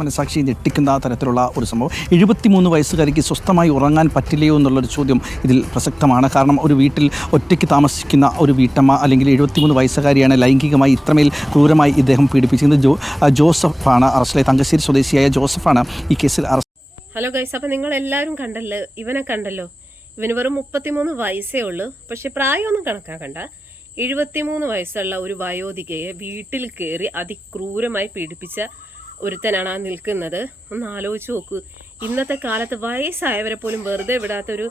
മനസാക്ഷി ഞെട്ടിക്കുന്ന തരത്തിലുള്ള ഒരു സംഭവം. എഴുപത്തിമൂന്ന് വയസ്സുകാരിക്ക് സ്വസ്ഥമായി ഉറങ്ങാൻ പറ്റില്ലയോ എന്നുള്ളൊരു ചോദ്യം ഇതിൽ പ്രസക്തമാണ്. കാരണം ഒരു വീട്ടിൽ ഒറ്റയ്ക്ക് താമസിക്കുന്ന ഒരു വീട്ടമ്മ അല്ലെങ്കിൽ എഴുപത്തിമൂന്ന് വയസ്സുകാരിയാണ് ലൈംഗികമായി ഇത്രമേൽ ക്രൂരമായി ഇദ്ദേഹം പീഡിപ്പിച്ചിരുന്നത് ജോ ജോസഫാണ് അറസ്റ്റിലായ. തങ്കശ്ശേരി സ്വദേശിയായ ജോസഫാണ് ഈ കേസിൽ ഹലോ ഗൈസ് അപ്പം നിങ്ങൾ എല്ലാവരും കണ്ടല്ലോ ഇവനെ കണ്ടല്ലോ. ഇവന് വെറും മുപ്പത്തിമൂന്ന് വയസ്സേ ഉള്ളൂ. പക്ഷെ പ്രായമൊന്നും കണക്കാക്കണ്ട എഴുപത്തിമൂന്ന് വയസ്സുള്ള ഒരു വയോധികയെ വീട്ടിൽ കയറി അതിക്രൂരമായി പീഡിപ്പിച്ച ഒരുത്തനാണ് ആ നിൽക്കുന്നത്. ഒന്ന് ആലോചിച്ച് നോക്കൂ. ഇന്നത്തെ കാലത്ത് വയസ്സായവരെ പോലും വെറുതെ വിടാത്തൊരു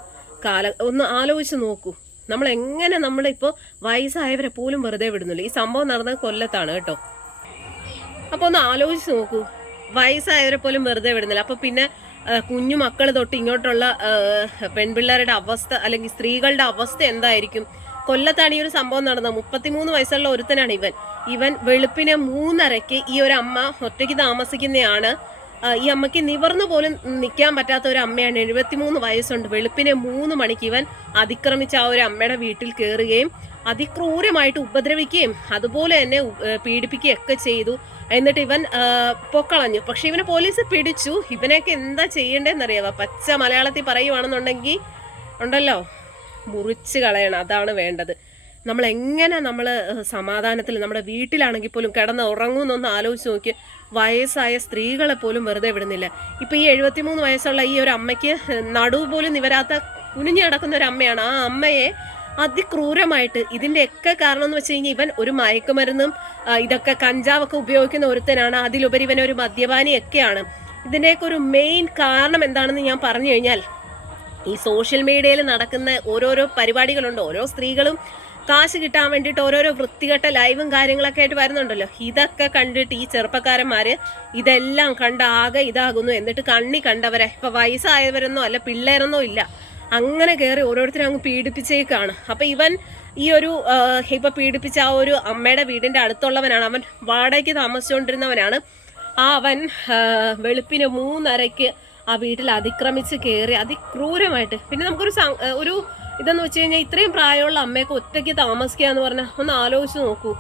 കാല ഒന്ന് ആലോചിച്ച് നോക്കൂ. നമ്മൾ എങ്ങനെ നമ്മളിപ്പോൾ വയസ്സായവരെ പോലും വെറുതെ വിടുന്നില്ല ഈ സംഭവം നടന്നത് കൊല്ലത്താണ് കേട്ടോ. അപ്പോൾ ഒന്ന് ആലോചിച്ച് നോക്കൂ. വയസ്സായവരെ പോലും വെറുതെ വിടുന്നില്ല. അപ്പോൾ പിന്നെ കുഞ്ഞു മക്കൾ തൊട്ട് ഇങ്ങോട്ടുള്ള പെൺപിള്ളേരുടെ അവസ്ഥ അല്ലെങ്കിൽ സ്ത്രീകളുടെ അവസ്ഥ എന്തായിരിക്കും? കൊല്ലത്താണ് ഈ ഒരു സംഭവം നടന്നത്. മുപ്പത്തിമൂന്ന് വയസ്സുള്ള ഒരുത്തനാണ് ഇവൻ. ഇവൻ വെളുപ്പിന് മൂന്നരയ്ക്ക് ഈ ഒരു അമ്മ ഒറ്റയ്ക്ക് താമസിക്കുന്നതാണ് ഈ അമ്മയ്ക്ക് നിവർന്നു പോലും നിൽക്കാൻ പറ്റാത്ത ഒരു അമ്മയാണ്. എഴുപത്തിമൂന്ന് വയസ്സുണ്ട്. വെളുപ്പിനെ മൂന്ന് മണിക്ക് ഇവൻ അതിക്രമിച്ച ആ ഒരു അമ്മയുടെ വീട്ടിൽ കയറുകയും അതിക്രൂരമായിട്ട് ഉപദ്രവിക്കുകയും അതുപോലെ തന്നെ പീഡിപ്പിക്കുകയും ഒക്കെ ചെയ്തു. എന്നിട്ട് ഇവൻ പൊക്കളഞ്ഞു. പക്ഷെ ഇവനെ പോലീസ് പിടിച്ചു. ഇവനെയൊക്കെ എന്താ ചെയ്യേണ്ടതെന്നറിയാവ? പച്ച മലയാളത്തിൽ പറയുവാണെന്നുണ്ടെങ്കിൽ ഉണ്ടല്ലോ മുറിച്ച് കളയണം. അതാണ് വേണ്ടത്. നമ്മൾ എങ്ങനെ നമ്മൾ സമാധാനത്തിൽ നമ്മുടെ വീട്ടിലാണെങ്കിൽ പോലും കിടന്ന് ഉറങ്ങുമെന്നൊന്ന് ആലോചിച്ച് നോക്കി വയസ്സായ സ്ത്രീകളെ പോലും വെറുതെ വിടുന്നില്ല. ഇപ്പം ഈ എഴുപത്തിമൂന്ന് വയസ്സുള്ള ഈ ഒരു അമ്മയ്ക്ക് നടുവ് പോലും നിവരാത്ത കുനിഞ്ഞു കിടക്കുന്ന ഒരു അമ്മയാണ്. ആ അമ്മയെ അതിക്രൂരമായിട്ട് ഇതിന്റെയൊക്കെ കാരണം എന്ന് വെച്ച് കഴിഞ്ഞാൽ ഇവൻ ഒരു മയക്കുമരുന്നും ഇതൊക്കെ കഞ്ചാവൊക്കെ ഉപയോഗിക്കുന്ന ഒരുത്തനാണ്. അതിലുപരി ഇവൻ ഒരു മദ്യപാനിയൊക്കെയാണ്. ഇതിന്റെയൊക്കെ ഒരു മെയിൻ കാരണം എന്താണെന്ന് ഞാൻ പറഞ്ഞു കഴിഞ്ഞാൽ ഈ സോഷ്യൽ മീഡിയയിൽ നടക്കുന്ന ഓരോരോ പരിപാടികളുണ്ട്. ഓരോ സ്ത്രീകളും കാശ് കിട്ടാൻ വേണ്ടിയിട്ട് ഓരോരോ വൃത്തികെട്ട ലൈവും കാര്യങ്ങളൊക്കെ ആയിട്ട് വരുന്നുണ്ടല്ലോ. ഇതൊക്കെ കണ്ടിട്ട് ഈ ചെറുപ്പക്കാരന്മാർ ഇതെല്ലാം കണ്ട് ആകെ ഇതാകുന്നു. എന്നിട്ട് കണ്ണി കണ്ടവരെ ഇപ്പം വയസ്സായവരെന്നോ അല്ല പിള്ളേരെന്നോ ഇല്ല. അങ്ങനെ കയറി ഓരോരുത്തരും അങ്ങ് പീഡിപ്പിച്ചേക്കാണ്. അപ്പം ഇവൻ ഈ ഒരു ഇപ്പം പീഡിപ്പിച്ച ആ ഒരു അമ്മയുടെ വീടിന്റെ അടുത്തുള്ളവനാണ്. അവൻ വാടകയ്ക്ക് താമസിച്ചുകൊണ്ടിരുന്നവനാണ്. ആ അവൻ വെളുപ്പിന് മൂന്നരയ്ക്ക് ആ വീട്ടിൽ അതിക്രമിച്ച് കയറി അതിക്രൂരമായിട്ട്. പിന്നെ നമുക്കൊരു ഒരു ഇതെന്ന് വെച്ച് കഴിഞ്ഞാൽ ഇത്രയും പ്രായമുള്ള അമ്മയൊക്കെ ഒറ്റയ്ക്ക് താമസിക്കുക എന്ന് പറഞ്ഞാൽ ഒന്ന് ആലോചിച്ച് നോക്കൂ.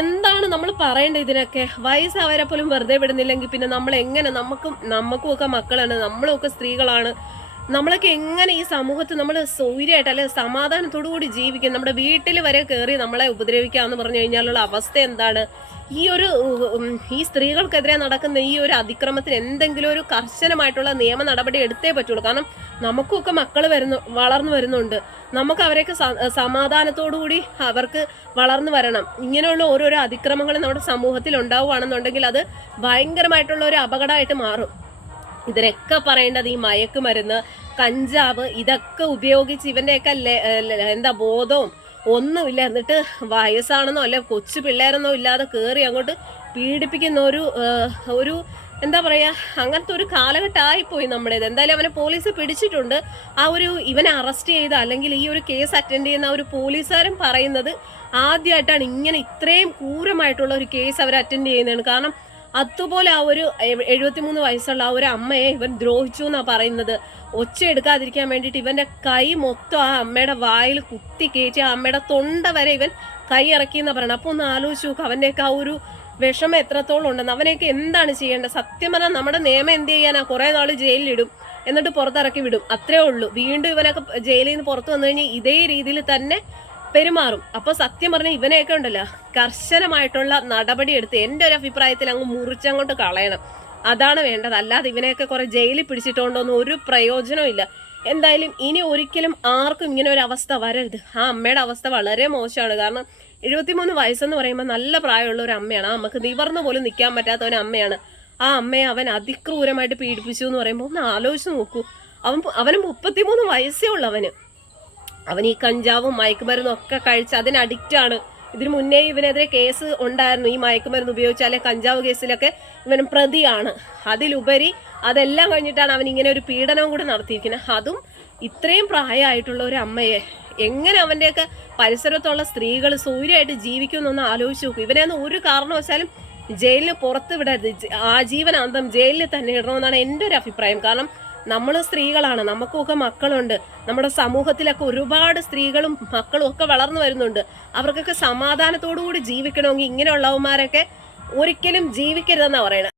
എന്താണ് നമ്മൾ പറയേണ്ടത് ഇതിനൊക്കെ? വയസ്സായവരെ പോലും വെറുതെ വിടുന്നില്ലെങ്കിൽ പിന്നെ നമ്മൾ എങ്ങനെ നമുക്കും നമുക്കും ഒക്കെ മക്കളാണ് നമ്മളും ഒക്കെ സ്ത്രീകളാണ്. നമ്മളൊക്കെ എങ്ങനെ ഈ സമൂഹത്തിൽ നമ്മൾ സൗര്യമായിട്ട് അല്ലെ സമാധാനത്തോടു കൂടി ജീവിക്കും? നമ്മുടെ വീട്ടിൽ വരെ കയറി നമ്മളെ ഉപദ്രവിക്കാന്ന് പറഞ്ഞു കഴിഞ്ഞാലുള്ള അവസ്ഥ എന്താണ്? ഈ ഒരു ഈ സ്ത്രീകൾക്കെതിരെ നടക്കുന്ന ഈ ഒരു അതിക്രമത്തിന് എന്തെങ്കിലും ഒരു കർശനമായിട്ടുള്ള നിയമ നടപടി എടുത്തേ പറ്റുള്ളൂ. കാരണം നമുക്കൊക്കെ മക്കൾ വരുന്നു വളർന്നു വരുന്നുണ്ട്. നമുക്ക് അവരെയൊക്കെ സമാധാനത്തോടുകൂടി അവർക്ക് വളർന്നു വരണം. ഇങ്ങനെയുള്ള ഓരോരോ അതിക്രമങ്ങൾ നമ്മുടെ സമൂഹത്തിൽ ഉണ്ടാവുകയാണെന്നുണ്ടെങ്കിൽ അത് ഭയങ്കരമായിട്ടുള്ള ഒരു അപകടമായിട്ട് മാറും. ഇതിനൊക്കെ പറയേണ്ടത് ഈ മയക്കുമരുന്ന് കഞ്ചാവ് ഇതൊക്കെ ഉപയോഗിച്ച് ലെ- എന്താ ബോധവും ഒന്നുമില്ല. എന്നിട്ട് വയസ്സാണെന്നോ അല്ലെ കൊച്ചു പിള്ളേരെന്നോ ഇല്ലാതെ കയറി അങ്ങോട്ട് പീഡിപ്പിക്കുന്ന ഒരു ഒരു എന്താ പറയാ അങ്ങനത്തെ ഒരു കാലഘട്ടമായിപ്പോയി നമ്മുടേത് എന്തായാലും അവനെ പോലീസ് പിടിച്ചിട്ടുണ്ട്. ആ ഒരു ഇവനെ അറസ്റ്റ് ചെയ്ത അല്ലെങ്കിൽ ഈ ഒരു കേസ് അറ്റൻഡ് ചെയ്യുന്ന ഒരു പോലീസുകാരൻ പറയുന്നത് ആദ്യമായിട്ടാണ് ഇങ്ങനെ ഇത്രയും ക്രൂരമായിട്ടുള്ള ഒരു കേസ് അവർ അറ്റൻഡ് ചെയ്യുന്നതാണ്. കാരണം അതുപോലെ ആ ഒരു എഴു- എഴുപത്തിമൂന്ന് വയസ്സുള്ള ആ ഒരു അമ്മയെ ഇവൻ ദ്രോഹിച്ചു എന്നാ പറയുന്നത്. ഒച്ച എടുക്കാതിരിക്കാൻ വേണ്ടിയിട്ട് ഇവന്റെ കൈ മൊത്തം ആ അമ്മയുടെ വായിൽ കുത്തി കയറ്റി ആ അമ്മയുടെ തൊണ്ട വരെ ഇവൻ കൈ ഇറക്കി എന്നാ പറയണം അപ്പൊ ഒന്ന് ആലോചിച്ച് നോക്ക് അവന്റെയൊക്കെ ആ ഒരു വിഷമം എത്രത്തോളം ഉണ്ടെന്ന്. അവനെയൊക്കെ എന്താണ് ചെയ്യേണ്ടത്? സത്യം പറഞ്ഞാൽ നമ്മുടെ നിയമം എന്ത് ചെയ്യാനാ? കുറെ നാൾ ജയിലിലിടും എന്നിട്ട് പുറത്തിറക്കി വിടും. അത്രേ ഉള്ളൂ. വീണ്ടും ഇവനൊക്കെ ജയിലിൽ നിന്ന് പുറത്തു വന്നു കഴിഞ്ഞാൽ ഇതേ രീതിയിൽ തന്നെ പെരുമാറും. അപ്പൊ സത്യം പറഞ്ഞ ഇവനെയൊക്കെ ഉണ്ടല്ലോ കർശനമായിട്ടുള്ള നടപടി എടുത്ത് എന്റെ ഒരു അഭിപ്രായത്തിൽ അങ്ങ് മുറിച്ചങ്ങോട്ട് കളയണം. അതാണ് വേണ്ടത്. അല്ലാതെ ഇവനെയൊക്കെ കുറെ ജയിലിൽ പിടിച്ചിട്ടുണ്ടോന്ന് ഒരു പ്രയോജനവും ഇല്ല. എന്തായാലും ഇനി ഒരിക്കലും ആർക്കും ഇങ്ങനെ ഒരു അവസ്ഥ വരരുത്. ആ അമ്മയുടെ അവസ്ഥ വളരെ മോശമാണ്. കാരണം എഴുപത്തിമൂന്ന് വയസ്സെന്ന് പറയുമ്പോൾ നല്ല പ്രായമുള്ള ഒരു അമ്മയാണ്. ആ അമ്മയ്ക്ക് നിവർന്നു പോലും നിൽക്കാൻ പറ്റാത്ത ഒരു അമ്മയാണ്. ആ അമ്മയെ അവൻ അതിക്രൂരമായിട്ട് പീഡിപ്പിച്ചു എന്ന് പറയുമ്പോൾ ഒന്ന് ആലോചിച്ച് നോക്കൂ. അവൻ അവന് മുപ്പത്തിമൂന്ന് വയസ്സേ ഉള്ളൂ അവന്. അവൻ ഈ കഞ്ചാവും മയക്കുമരുന്നും ഒക്കെ കഴിച്ച് അതിന് അഡിക്റ്റ് ആണ്. ഇതിനു മുന്നേ ഇവനെതിരെ കേസ് ഉണ്ടായിരുന്നു. ഈ മയക്കുമരുന്ന് ഉപയോഗിച്ചാലേ കഞ്ചാവ് കേസിലൊക്കെ ഇവൻ പ്രതിയാണ്. അതിലുപരി അതെല്ലാം കഴിഞ്ഞിട്ടാണ് അവൻ ഇങ്ങനെ ഒരു പീഡനവും കൂടെ നടത്തിയിരിക്കുന്നത്. അതും ഇത്രയും പ്രായമായിട്ടുള്ള ഒരു അമ്മയെ എങ്ങനെ അവന്റെയൊക്കെ പരിസരത്തുള്ള സ്ത്രീകൾ സൂര്യമായിട്ട് ജീവിക്കുമെന്നൊന്ന് ആലോചിച്ച് നോക്കും. ഇവനെയൊന്നും ഒരു കാരണവശാലും ജയിലിന് പുറത്ത് വിടരുത്. ആജീവനാന്തം ജയിലിൽ തന്നെ ഇടണമെന്നാണ് എന്റെ ഒരു അഭിപ്രായം. കാരണം നമ്മൾ സ്ത്രീകളാണ്. നമുക്കൊക്കെ മക്കളുണ്ട്. നമ്മുടെ സമൂഹത്തിലൊക്കെ ഒരുപാട് സ്ത്രീകളും മക്കളും ഒക്കെ വളർന്നു വരുന്നുണ്ട്. അവർക്കൊക്കെ സമാധാനത്തോടു കൂടി ജീവിക്കണമെങ്കിൽ ഇങ്ങനെയുള്ളവന്മാരൊക്കെ ഒരിക്കലും ജീവിക്കരുതെന്നാണ് പറയണത്